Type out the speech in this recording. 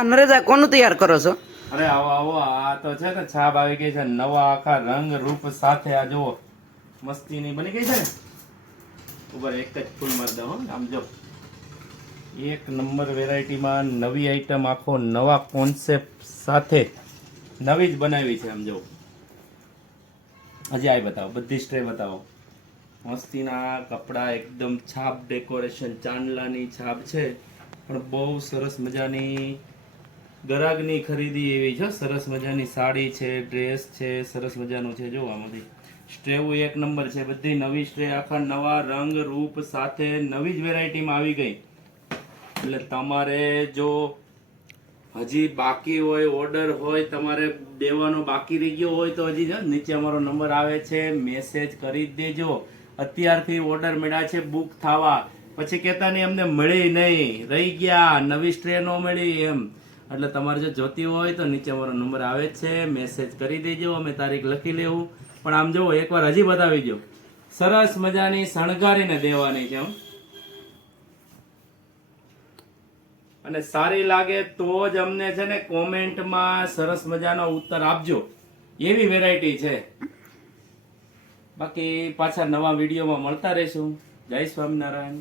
આ નરેશા કોનું તૈયાર કરો છો? અરે આવો આવો, આ તો છે ને છાપ આવી ગઈ છે નવા આખા રંગ રૂપ સાથે. આ જુઓ મસ્તીની બની ગઈ છે ને. ઉપર એક જ ફૂલ મારી દો. આમ જો એક નંબર વેરાયટીમાં નવી આઈટમ, આખો નવા કોન્સેપ્ટ સાથે નવી જ બનાવી છે. આમ જો હજી આ બતાવો, બધી સ્ટ્રે બતાવો. મસ્તીના કપડા, એકદમ છાપ ડેકોરેશન, ચાંદલાની છાપ છે, પણ બહુ સરસ મજાની ગરાગની ખરીદી એવી છે. સરસ મજાની સાડી છે, ડ્રેસ છે, સરસ મજાનું છે. જો આમાંથી સ્ટ્રેવું એક નંબર છે. બધી નવી સ્ટ્રે, આખા નવા રંગ રૂપ સાથે નવી જ વેરાયટીમાં આવી ગઈ. એટલે તમારે જો હજી બાકી હોય, ઓર્ડર હોય, તમારે દેવાનો બાકી રહી ગયો હોય તો હજી નીચે અમારો નંબર આવે છે, મેસેજ કરી દેજો. અત્યારથી ઓર્ડર મળ્યા છે બુક થવા, પછી કહેતા નહીં અમને મળી નહીં, રહી ગયા, નવી સ્ટ્રે નો મળી એમ. એટલે તમારે જો જોતી હોય તો નીચે અમારો નંબર આવે છે, મેસેજ કરી દેજો, અમે તારીખ લખી લેવું. પણ આમ જુઓ એકવાર હજી બતાવી દો, સરસ મજાની શણગારીને દેવાની છે. અને સારી લાગે તો જ અમને છે ને કોમેન્ટમાં સરસ મજાનો ઉત્તર આપજો. એવી વેરાયટી છે. બાકી પાછા નવા વિડીયોમાં મળતા રહીશું. જય સ્વામિનારાયણ.